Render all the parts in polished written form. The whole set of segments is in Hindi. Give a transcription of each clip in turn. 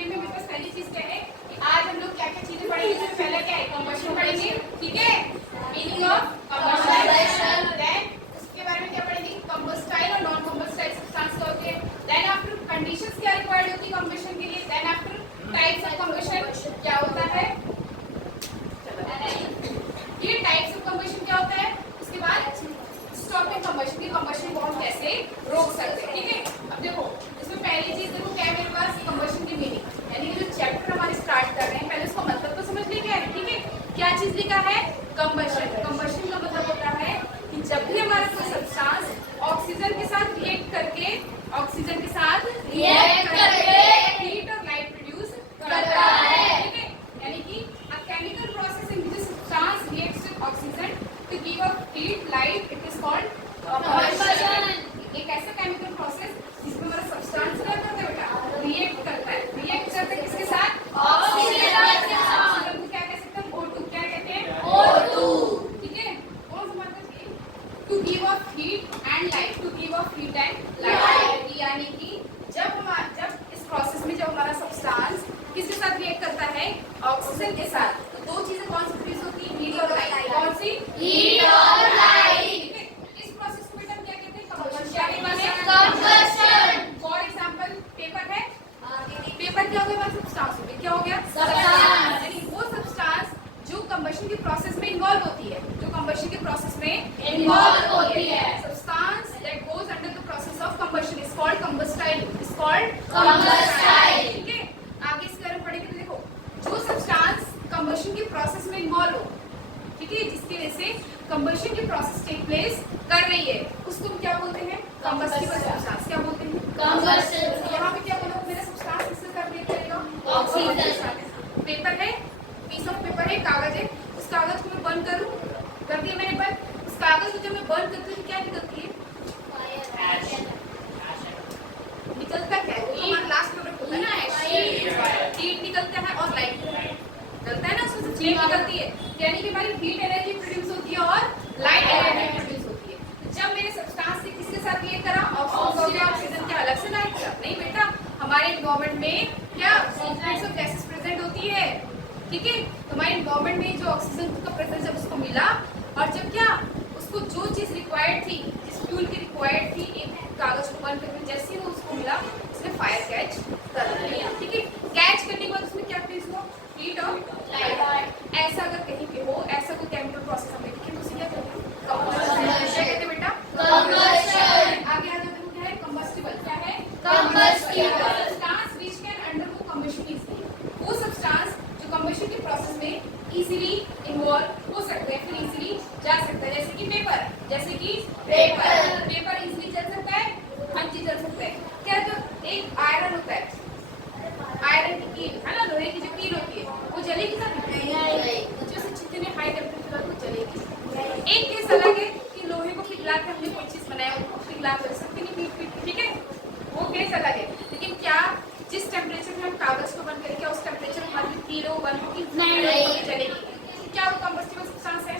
डिस्प्ले में मेरे पास पहली चीज क्या है कि आज हम लोग क्या क्या चीजें पढ़ेंगे। सबसे पहले क्या है, कंबशन पढ़ेंगे, ठीक है, मीनिंग ऑफ कंबशन, देन उसके बारे में क्या पढ़ेंगे, कंबस्टाइल और नॉन कंबस्टाइल सब्सटेंस क्या होते हैं, देन आफ्टर कंडीशंस क्या रिक्वायर्ड होती है कंबशन के लिए, then after types of combustion क्या होता है, ये टाइप्स ऑफ कंबशन क्या होता है, उसके बाद स्टॉपिंग कंबशन की कंबशन को हम कैसे रोक सकते हैं। ठीक है, अब देखो इसमें पहली चीज देखो क्या है मेरे पास, कंबशन की मीनिंग, यानी कि जो चैप्टर हमारे स्टार्ट कर रहे हैं पहले उसका मतलब तो समझ लेंगे। ठीक है, क्या चीज लिखा है, कंबशन। कंबशन का मतलब होता है कि जब भी हमारा कोई सब्सटेंस ऑक्सीजन के साथ रिएक्ट करके हीट और लाइट प्रोड्यूस करता है। ठीक है, यानी कि a chemical process in which a substance reacts with oxygen to give off heat, light, it is called combustion. एक ऐसा केमिकल प्रोसेस जिसमें हमारा सब्सटेंस क्या करता है बेटा, रिएक्ट करता है। रिएक्ट करता है किसके साथ, ऑक्सीजन के साथ। ऑक्सीजन को क्या कह सकते हैं, O2। क्या कहते हैं, O2। ठीक है, कौन सा मतलब है, to give off heat and light, to give off heat and light, यानी कि जब इस प्रोसेस में जब हमारा सब्सटेंस किसके साथ रिएक्ट करता है, ऑक्सीजन के साथ, तो दो चीजें कौन सी प्रोड्यूस होती है, हीट और लाइट। कौन सी, हीट और लाइट। इस प्रोसेस को बेटा क्या कहते हैं, कंबशन। फॉर एग्जांपल पेपर है, पेपर क्या हो गया, सब्सटेंस हो गया, क्या हो गया, सब्सटेंस, यानी वो सब्सटेंस जो कंबशन की प्रोसेस में इन्वॉल्व होती है, जो कंबशन की प्रोसेस में इन्वॉल्व होती है, substance that goes under the process of combustion is called combustible, is called combustible. ठीक है, आगे इसके बारे में पढ़ेंगे। तो देखो जो सब्सटेंस कंबशन की प्रोसेस में इन्वॉल्व हो, ठीक है, जिसकी वजह से कंबशन की प्रोसेस टेक प्लेस कर रही है, उसको हम क्या बोलते हैं, कंबस्टिबल सब्सटेंस। क्या बोलते हैं, कंबस्टिबल। यहाँ पे क्या बोला, मेरा सब्सटेंस किससे कर रिएक्ट करेगा, ऑक्सीजन। पेपर है, पीस ऑफ पेपर है, कागज है, उस कागज को मैं बर्न करूं, कर दिया मैंने बर्न। उस कागज को जब मैं बर्न करती हूँ क्या निकलती है, निकलता क्या है, तो हमारा लास्ट प्रोडक्ट होता है ना, हीट निकलता है और लाइट निकलता है ना, उसमें से हीट निकलती है, यानी कि हमारी हीट एनर्जी प्रोड्यूस होती है और लाइट एनर्जी प्रोड्यूस होती है। जब मेरे सब्सटेंस ने किसके साथ रिएक्ट करा, ऑक्सीजन के अलग से लाइट किया, नहीं बेटा, हमारे एनवायरनमेंट में क्या कॉम्प्लेक्स ऑफ गैसेस प्रेजेंट होती है। ठीक है, तो हमारे एनवायरनमेंट में जो ऑक्सीजन का प्रेजेंस जब उसको मिला, और जब क्या उसको जो चीज रिक्वायर्ड थी, जिस फ्यूल की रिक्वायर्ड थी, एक कागज को बर्न करके जैसे ही वो उसको मिला, उसने फायर कैच कर लिया। ठीक है, कैच करने के बाद उसमें क्या प्रोड्यूस हुआ, हीट और लाइट। ऐसा अगर कहीं पे हो, ऐसा कोई केमिकल प्रोसेस हमें दिखे तो उसे क्या कहते हैं, कंबशन कहते हैं बेटा, कंबशन। आगे आ जाते हैं, क्या है, कंबस्टिबल। क्या है, combustible substance which can undergo combustion easily. वो सब्सटेंस जो कंबशन के प्रोसेस में इजीली इन्वॉल्व हो सकते हैं, फिर इजीली जा सकता है, जैसे कि पेपर, जैसे कि पेपर इजीली चल सकता है, हर चीज चल सकता है। क्या, जो एक आयरन होता है, आयरन की कील है ना, लोहे की जो कील होती है, वो जलेगी ना, जैसे जितने हाई टेम्परेचर वो जलेगी। एक केस अलग है कि लोहे को पिघला के हमने कोई चीज बनाया, उसको पिघला कर सकते नहीं, पीट, ठीक है, वो केस अलग है। लेकिन क्या जिस टेम्परेचर में हम कागज को बंद करें, क्या उस टेम्परेचर में हमारी कील हो बंद होगी, नहीं जलेगी। क्या वो कंबस्टिबल सब्सटेंस है,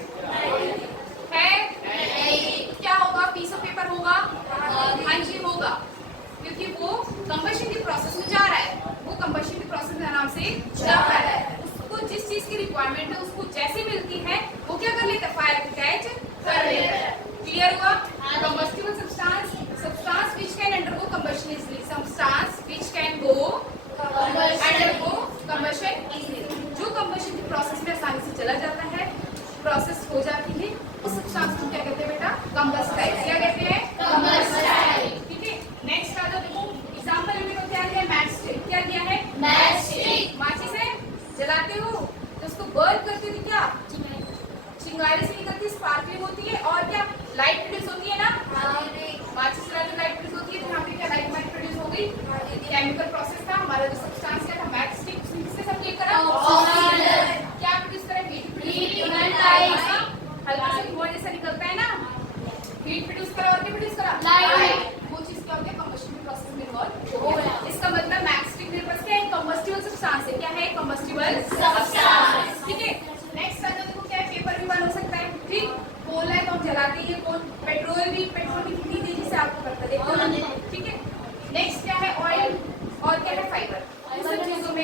क्या होगा, पीस ऑफ पेपर होगा, हाँ जी होगा, क्योंकि वो कंबशन की प्रोसेस में जा रहा है, वो कंबशन की प्रोसेस में आराम से जा रहा है, उसको जिस चीज की रिक्वायरमेंट है उसको जैसे मिलती है वो क्या कर लेता है, फायर कैच कर लेता है। क्लियर हुआ, combustible substance which can undergo combustion easily, substance which can go undergo combustion easily, जो कंबशन की प्रोसेस में आसानी से चला जाता है, प्रोसेस हो जाती है, उस सब्सटेंस को क्या कहते हैं बेटा, कंबस्टाइल। क्या कहते हैं, कंबस्टाइल। ठीक है, नेक्स्ट आ जाओ, देखो एग्जांपल में क्या दिया है, मैच स्टिक। क्या दिया है, मैच स्टिक। माचिस है, जलाते हो तो उसको बर्न करते हो, क्या चिंगारी से निकलती है, स्पार्कलिंग होती है, और क्या लाइट प्रोड्यूस होती है ना, माचिस जलाते लाइट प्रोड्यूस होती है, तो यहाँ पे क्या लाइट प्रोड्यूस हो गई, केमिकल प्रोसेस था, हमारा जो सब्सटेंस क्या था, मैच स्टिक, उसने किसके साथ रिएक्ट करा, ऑक्सीजन। क्या प्रोड्यूस करा, हीट एंड लाइट, हल्का सा धुआं जैसा निकलता है ना, हीट प्रोड्यूस करा और क्या प्रोड्यूस करा, लाइट। वो चीज क्या होती है, कंबशन की प्रोसेस में इन्वॉल्व हो गया। इसका मतलब मैच स्टिक मेरे पास क्या है, कंबस्टिबल सब्सटेंस है। क्या है, कंबस्टिबल सब्सटेंस। ठीक है, नेक्स्ट आ जाओ, देखो क्या है, पेपर भी बन हो सकता है, ठीक, कोयला है तो हम जलाते हैं, पेट्रोल भी कितनी तेजी से आपको करता है, देखो। ठीक है, नेक्स्ट क्या है, ऑयल, और क्या है, फाइबर। इन सब चीजों में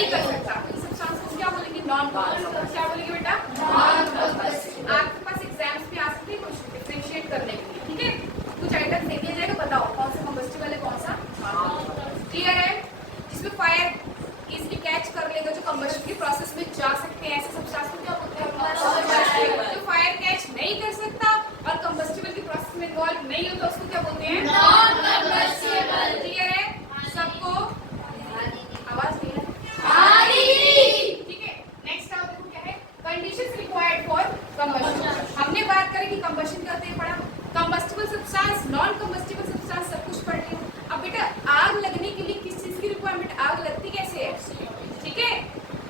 नहीं कर सकता, तो इस सब्सटेंस को क्या बोलेंगे? Non combustible. क्या बोलेंगे बेटा? Non combustible. आपके पास एग्जाम्स में आ सकती है कुछ डिफरेंशिएट करने के लिए, ठीक है? कुछ आइटम्स दे दिया जाएगा, बताओ कौन सा कंबस्टिबल है कौन सा क्लियर है? जिसमें फायर इजीली कैच कर लेगा, जो कंबशन की प्रोसेस में जा सकते हैं, ऐसे सब्सटेंस को क्या बोलते हैं? जो फायर कैच नहीं कर सकता और कंबस्टिबल की प्रोसेस में इन्वॉल्व नहीं होता उसको क्या बोलते हैं? Non combustible. क्लियर है सबको? आवाज नहीं है? ठीक है। नेक्स्ट आप देखो क्या है? Conditions required for combustion. हमने बात करी कि कंबशन करते हैं पढ़ा, combustible substance, non combustible substance सब कुछ पढ़ लिया। अब बेटा आग लगने के लिए किस चीज की रिक्वायरमेंट? आग लगती कैसे है, ठीक है?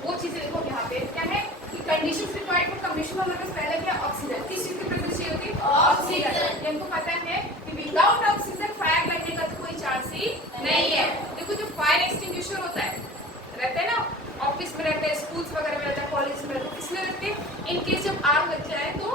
वो चीजें देखो यहाँ पे क्या है कि कंडीशंस रिक्वायर्ड फॉर कंबशन में हमारे पास पहले क्या? ऑक्सीजन। किस चीज की प्रेजेंस चाहिए होती है? ऑक्सीजन। हमको पता है कि विदाउट ऑक्सीजन फायर लगने का तो कोई चांस ही नहीं है। देखो जो फायर एक्सटिंग्विशर होता है, रहता है ना, ऑफिस में रहता है, स्कूल्स वगैरह में रहता है, कॉलेज में रहता है, किसमें रखते हैं? इन केस जब आग लग जाए तो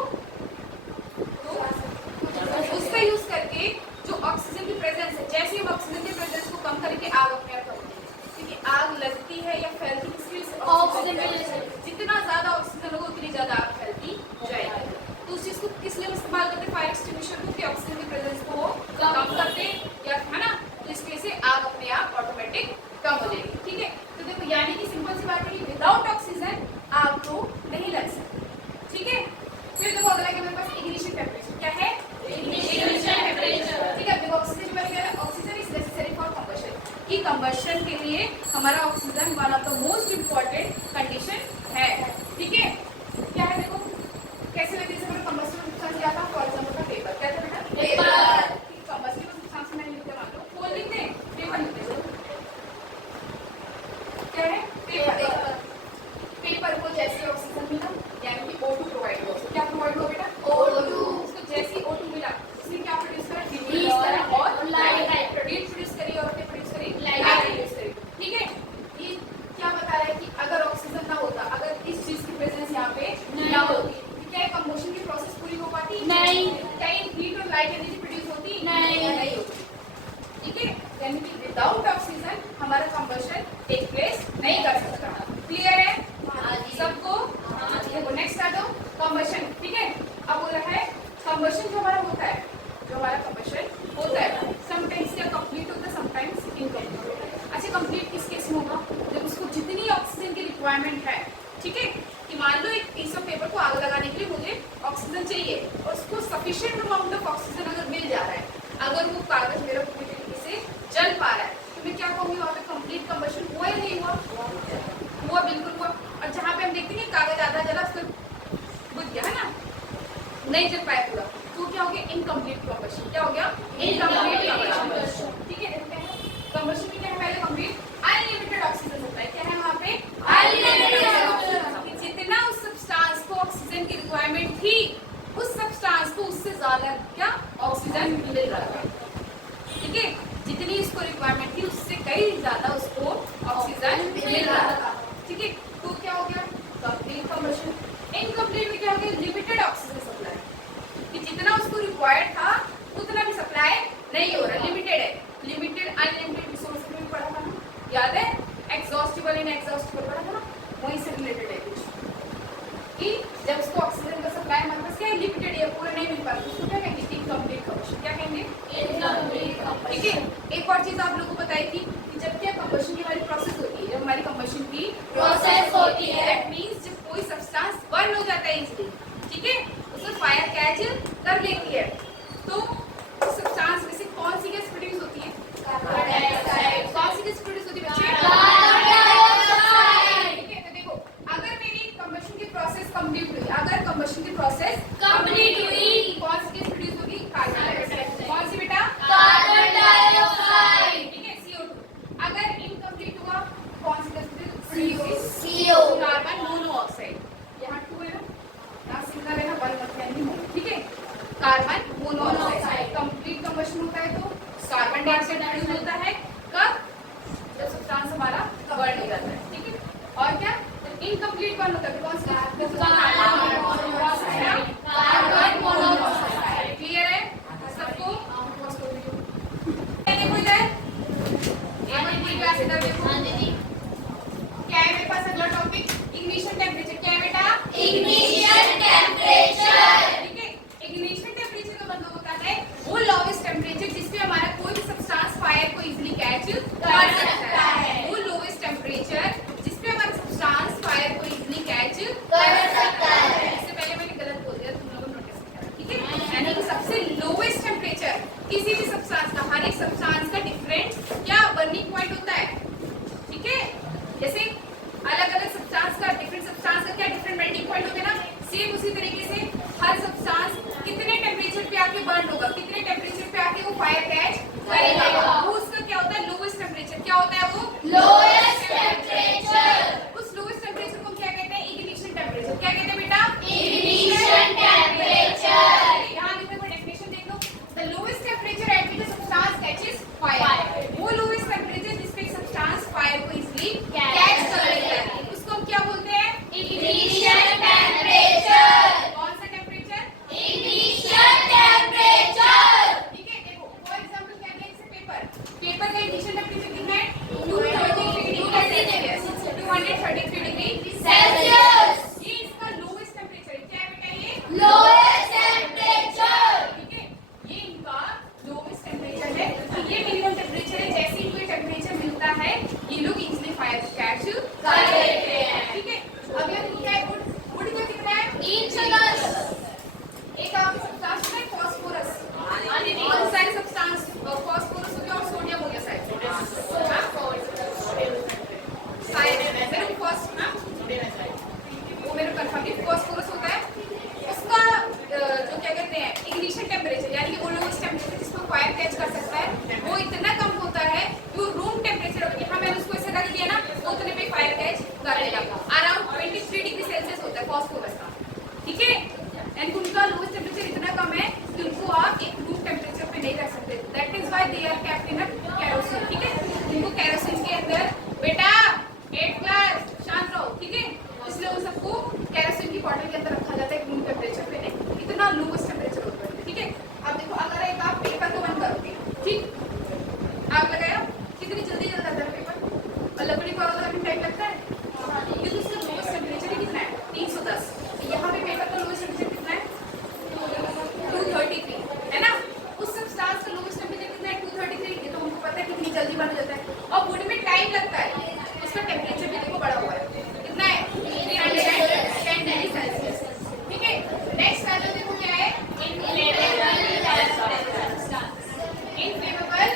उसका यूज करके जो ऑक्सीजन की प्रेजेंस है, जैसे हम ऑक्सीजन की प्रेजेंस को कम करके आग अपने आप करते हैं, क्योंकि आग लगती है या फैलती किसकी वजह से? ऑक्सीजन की वजह से। जितना ज्यादा ऑक्सीजन होगा उतनी ज्यादा आग फैलती जाएगी। तो उस चीज को किस लिए इस्तेमाल करते हैं? फायर एक्सटिंग्विशर को, कि ऑक्सीजन की प्रेजेंस को कम करते या है ना, तो इस वजह से आग अपने आप ऑटोमेटिक कम हो जाएगी, ठीक है? तो देखो यानी कि सिंपल सी बात है कि विदाउट ऑक्सीजन आग तो नहीं लग सकती, ठीक है? फिर देखो अगला है हमारे पास इग्निशन टेम्परेचर। क्या है? Ignition temperature. ठीक है, देखो ऑक्सीजन में क्या है? Oxygen is necessary for combustion, कि कंबशन के लिए हमारा oxygen one of the most important condition है, ठीक है? क्या है देखो कैसे लगती है कंबस्टिबल सब्सटेंस? क्या था? फॉर एग्जांपल का पेपर। क्या था बेटा? पेपर। कंबस्टिबल सब्सटेंस में लिखते हैं, मान लो खोल लिखते हैं, पेपर लिखते हैं। क्या है? पेपर। पेपर को जैसे ऑक्सीजन मिला यानी कि O2 प्रोवाइड हुआ, क्या प्रोवाइड हुआ बेटा? O2। उसको जैसे O2 मिला उसने क्या प्रोड्यूस करा? हीट और लाइट। हीट प्रोड्यूस करी और क्या प्रोड्यूस करी? लाइट प्रोड्यूस करी, ठीक है? ये क्या बता रहा है कि अगर ऑक्सीजन ना होता, अगर इस चीज की प्रेजेंस यहाँ पे ना होती, तो क्या कंबशन की प्रोसेस पूरी हो पाती? नहीं। क्या हीट और लाइट एनर्जी प्रोड्यूस होती? नहीं होती, ठीक है? यानी कि विदाउट ऑक्सीजन हमारा कंबशन टेक प्लेस नहीं कर सकता। क्लियर है सबको? देखो नेक्स्ट आ जाओ, कंबशन, ठीक है? अब बोला है कंबशन जो हमारा होता है, जो हमारा कंबशन होता है समटाइम्स क्या कंप्लीट होता है, समटाइम्स इनकम्प्लीट होता है। अच्छा कंप्लीट किस केस में होगा? जब उसको जितनी ऑक्सीजन की रिक्वायरमेंट है, ठीक है? कि मान लो एक पीस ऑफ पेपर को आग लगाने के लिए मुझे ऑक्सीजन चाहिए और उसको सफिशिएंट अमाउंट ऑफ ऑक्सीजन अगर मिल जा रहा है, अगर वो कागज मेरा पूरी तरीके से जल पा रहा है, तो मैं क्या कहूँगी वहाँ पे कंप्लीट कंबशन हुआ या नहीं हुआ? हुआ, बिल्कुल हुआ। और जहाँ पे हम देखते हैं कागज आधा जला उसको बुझ गया है ना, नहीं जल पाया पूरा, तो क्या हो गया? Incomplete combustion. क्या हो गया? इनकम्प्लीट कंबशन, ठीक है? देखते हैं कंबशन में क्या है? पहले कंप्लीट अनलिमिटेड ऑक्सीजन होता है। क्या है वहाँ पे? Unlimited oxygen. जितना उस सब्सटेंस को ऑक्सीजन की रिक्वायरमेंट थी, उस सब्सटेंस को उससे ज्यादा क्या ऑक्सीजन मिल रहा था, ठीक है? जितनी इसको रिक्वायरमेंट थी उससे कई ज्यादा उसको ऑक्सीजन मिल रहा था, ठीक है? तो क्या हो गया? Complete combustion. इनकम्प्लीट में क्या हो गया? लिमिटेड ऑक्सीजन सप्लाई, कि जितना उसको रिक्वायर्ड था उतना भी सप्लाई नहीं हो रहा, लिमिटेड है। लिमिटेड अनलिमिटेड रिसोर्सेज में पढ़ा था ना, याद है? एक्सॉस्टिबल इनएग्जॉस्टिबल पढ़ा था ना, वहीं से रिलेटेड है कुछ, कि जब उसको ऑक्सीजन का सप्लाई हमारे पास क्या है? लिमिटेड है, पूरा नहीं मिल पाता, उसको क्या कहेंगे? Incomplete combustion. क्या कहेंगे? इनकम्प्लीट कंबशन, ठीक है? एक और चीज आप लोगों को बताई थी कि जब क्या कंबशन की हमारी प्रोसेस होती है, जब हमारी कंबशन की प्रोसेस होती है, दैट मींस जब कोई सब्सटेंस बर्न हो जाता है इजीली, ठीक है? उसमें फायर कैच कर लेती है, तो उस सब्सटेंस में से कौन सी गैस प्रोड्यूस होती है? Carbon dioxide. कौन सी गैस प्रोड्यूस होती है बच्चे? कार्बन डाइऑक्साइड, ठीक है? तो देखो अगर मेरी कंबशन की प्रोसेस कंप्लीट हुई, अगर कंबशन की प्रोसेस कंप्लीट हुई, कौन सी गैस प्रोड्यूस होगी? Carbon dioxide. कौन सी बेटा? कार्बन डाइऑक्साइड, ठीक है? CO2। अगर इनकम्प्लीट हुआ, कौन सी gas produce? CO, carbon monoxide. यहाँ 2 है ना, यहाँ सिंगल है ना, 1 मत यानी मोनो, ठीक है? Carbon monoxide. कंप्लीट कंबशन होता है तो कार्बन डाइऑक्साइड प्रोड्यूस होता है, कब? जब सब्सटेंस हमारा बर्न हो जाता है, ठीक है? और क्या? इनकम्प्लीट बर्न होता है, कौन सा? Carbon monoxide. क्लियर है सबको? देखो इधर, एक मिनट क्लास इधर देखो। Lowest temperature. उस लोएस्ट टेम्परेचर को क्या कहते हैं? Ignition temperature. क्या कहते हैं बेटा? Ignition temperature. यहाँ देखो डेफिनेशन देख लो। The lowest temperature at which the substance catches fire. वो लोएस्ट टेम्परेचर जिस पे सब्सटेंस फायर को इजीली कैच कर लेता है उसको हम क्या बोलते हैं? Ignition temperature. कौन सा टेम्परेचर? Ignition temperature. ठीक है, देखो फॉर एग्जांपल क्या दिया इसे पेपर का इग्निशन टेम्परेचर कितना है? 233 डिग्री सेल्सियस। ये इसका लोएस्ट टेम्परेचर है। क्या है बेटा ये? Lowest temperature. ठीक है, ये इनका लोएस्ट टेम्परेचर है। तो ये मिनिमम टेम्परेचर है। जैसे ही कोई टेम्परेचर मिलता है ये लोग इजीली फायर कैच कर लेते हैं। ठीक है, अब ये क्या है? वुड का कितना है? 310। एक आपके सब्सटेंस है फास्फोरस। और सारे सब्सटेंस फास्फोरस हो गया और सोडियम हो गया साइड। वो मेरे कंफर्म फास्फोरस होता है उसका जो क्या कहते हैं इग्निशन टेम्परेचर यानी कि वो लोएस्ट टेम्परेचर जिसको फायर कैच कर सकता है वो इतना कम होता है कि वो रूम टेम्परेचर यहाँ मैंने उसको ऐसे रख दिया ना वो उतने पे फायर कैच कर लेगा। अराउंड 23 डिग्री सेल्सियस होता है फास्फोरस का। ठीक है, एंड उनका लोएस्ट टेम्परेचर इतना कम है कि उनको आप एक रूम टेम्परेचर पे नहीं रख सकते। That is why they are kept in kerosene. ठीक है, उनको केरोसिन के अंदर बेटा 8 क्लास शांत रहो। ठीक है, इसलिए उन सबको केरोसिन की बॉटल के अंदर रखा जाता है रूम टेम्परेचर पे नहीं, इतना लोएस्ट टेम्परेचर होता है। ठीक है, अब देखो अगर एक आप पेपर को बंद करोगे, ठीक, आग लगाया, कितनी जल्दी जल जाता है पेपर और लकड़ी को आग लगाने में टाइम लगता है क्योंकि उसका लोएस्ट टेम्परेचर कितना है? 310। यहाँ पे पेपर का लोएस्ट टेम्परेचर कितना है? 233 है ना। उस सब्सटेंस का लोएस्ट टेम्परेचर कितना है? 233। ये तो हमको पता है कितनी जल्दी बन जाता है और वुड में टाइम लगता है। उसका टेम्परेचर भी देखो बढ़ा हुआ है कितना है? 310 डिग्री सेल्सियस। ठीक है, नेक्स्ट वाला देखो क्या है? Inflammable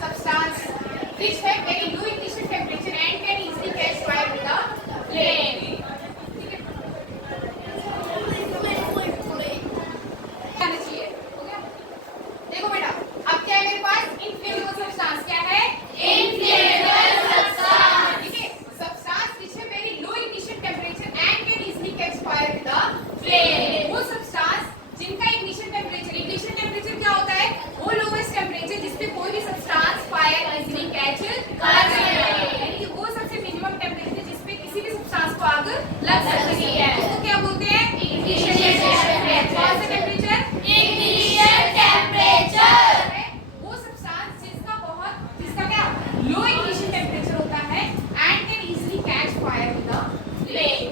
substance which have very low ignition temperature and can easily catch fire with a flame. देखो बेटा अब क्या है मेरे पास? Inflammable substance. क्या है? Inflammable substance. ठीक है, substance which have very low ignition temperature and can easily catch fire with a flame. वो सब्सटेंस जिनका इग्निशन टेम्परेचर क्या होता है? वो लोएस्ट टेम्परेचर जिस पे कोई भी सब्सटेंस फायर इजीली कैच कर सकता है, यानी कि वो सबसे मिनिमम टेम्परेचर जिस पे किसी भी सब्सटेंस को आग लग सकती है उसको क्या बोलते हैं? Ignition temperature. कौन सा टेम्परेचर? Ignition temperature. वो सब्सटेंस जिसका क्या लो इग्निशन टेम्परेचर होता है and can easily catch fire with a flame.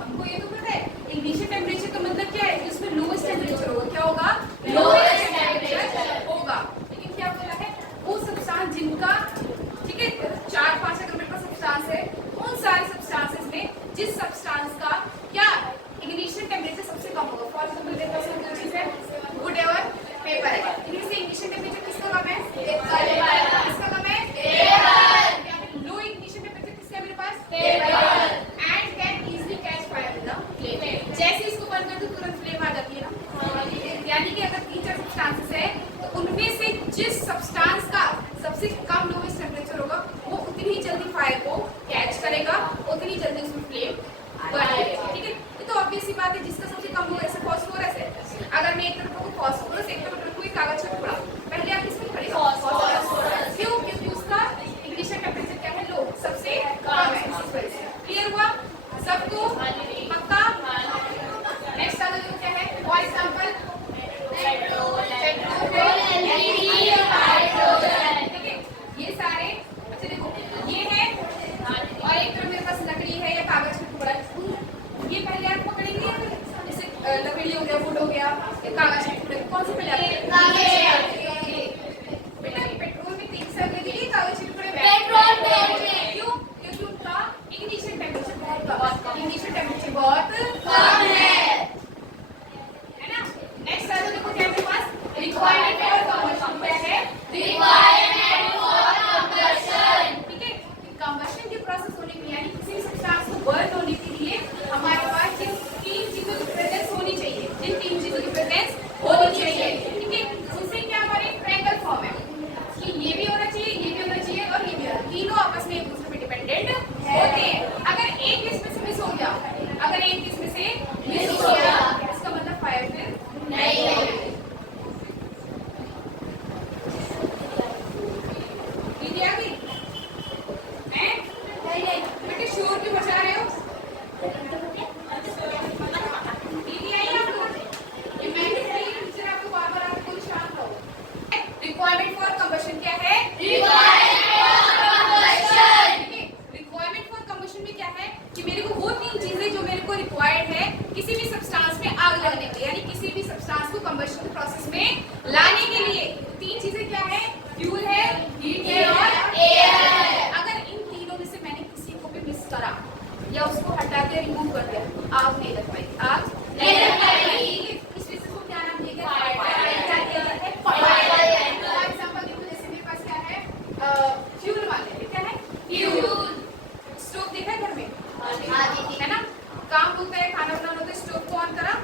हमको ये तो पता है इग्निशन टेम्परेचर का मतलब क्या है? उसमें लोएस्ट टेम्परेचर होगा। क्या होगा? लोएस्ट टेम्परेचर होगा। लेकिन क्या बोला है? वो सब्सटेंस जिनका, ठीक है, 4-5 अगर मेरे पास सब्सटेंस है उन सारे सब्सटेंसेस में जिस सब्सटेंस का क्या इग्निशन टेम्परेचर सबसे कम होगा। फॉर एग्जांपल मेरे पास दो चीज है, वुड और पेपर है। इनमें से इग्निशन टेम्परेचर किसका कम है? पेपर। किसका कम है? पेपर। लो इग्निशन टेम्परेचर किसका है मेरे पास? Paper. And can easily catch fire with a flame. जैसे इसको बंद कर दो तुरंत फ्लेम आ जाती है ना। यानी कि अगर 3-4 सब्सटेंसेस है तो उनमें से जिस सब्सटेंस का सबसे कम लोएस्ट टेम्परेचर होगा वो उतनी ही जल्दी फायर को कैच करेगा, उतनी जल्दी उसमें फ्लेम बढ़ेगा। ठीक है, ये तो ऑब्वियस सी बात है। जिसका सबसे कम होगा, जैसे फास्फोरस है, अगर मैं एक तरफ रखूं फास्फोरस, एक तरफ रखूं कागज का टुकड़ा, पहले आप किसमें खड़ेगा? फास्फोरस। क्यों? क्योंकि उसका इग्निशन टेम्परेचर क्या है? लो, सबसे कम है। क्लियर हुआ सबको? पक्का? नेक्स्ट वाला जो क्या है? For example petrol, LPG, hydrogen. ठीक है, ये सारे अच्छा देखो ये है और एक तरफ मेरे पास लकड़ी है या कागज का टुकड़ा। ये पहले आप पकड़ेंगे या फिर जैसे लकड़ी हो गया, वुड हो गया, या कागज के टुकड़े, कौन से पहले आते हैं? बेटा पेट्रोल में 3 से लगे दिए, कागज के टुकड़े पेट्रोल में। क्यों? क्योंकि उनका इग्निशन टेम्परेचर बहुत कम है ना। नेक्स्ट वाला देखो क्या है मेरे पास? Requirement for combustion. क्या है? Requirement for combustion. ठीक है, कंबशन की प्रोसेस होने के लिए यानी किसी भी सब्सटेंस को बर्न होने के लिए हमारे पास जिन 3 चीजों की प्रेजेंस होनी चाहिए, जिन 3 चीजों की प्रेजेंस होनी चाहिए। ठीक है, उससे क्या खाना बनाना होता है, स्टोव को ऑन करा,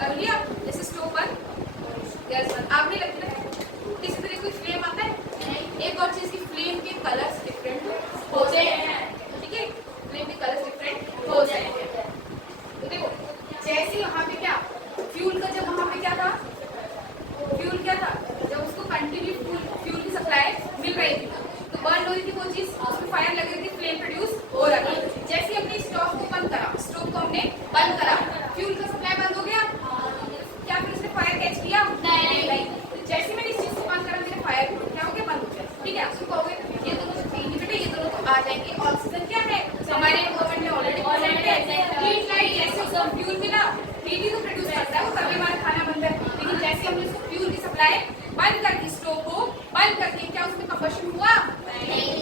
कर लिया, जैसे स्टोव बंद, गैस बंद। आग नहीं लगती ना, किसी तरह कोई फ्लेम आता है। एक और चीज की फ्लेम के कलर्स डिफरेंट होते हैं, ठीक है, फ्लेम के कलर्स डिफरेंट हो जाएंगे। तो देखो जैसे वहाँ पे क्या फ्यूल का, जब वहाँ पे क्या था, फ्यूल क्या था, जब उसको कंटिन्यू फ्यूल की सप्लाई मिल रही थी तो बर्न हो रही थी वो चीज, उसमें फायर लग रही थी, फ्लेम प्रोड्यूस हो रहा था। जैसे हमने स्टोव को बंद करा, स्टोव को हमने बंद करा, फ्यूल का सप्लाई बंद हो गया, क्या फिर उसने फायर कैच किया? नहीं। तो जैसे मैंने इस चीज को बंद करा, मेरे फायर क्या हो गया? बंद हो गया। ठीक है, आप उसको कहोगे ये दोनों तो चाहिए बेटा, ये दोनों तो आ जाएंगे। ऑक्सीजन क्या है हमारे एनवायरमेंट में ऑलरेडी प्रेजेंट है। हीट लाइट, जैसे उसको फ्यूल मिला, हीट ही तो प्रोड्यूस करता है, वो तभी हमारा खाना बनता है। लेकिन जैसे हमने उसको फ्यूल की सप्लाई बंद कर दी, स्टोव को बंद कर दिया, क्या उसमें कंबशन हुआ? नहीं।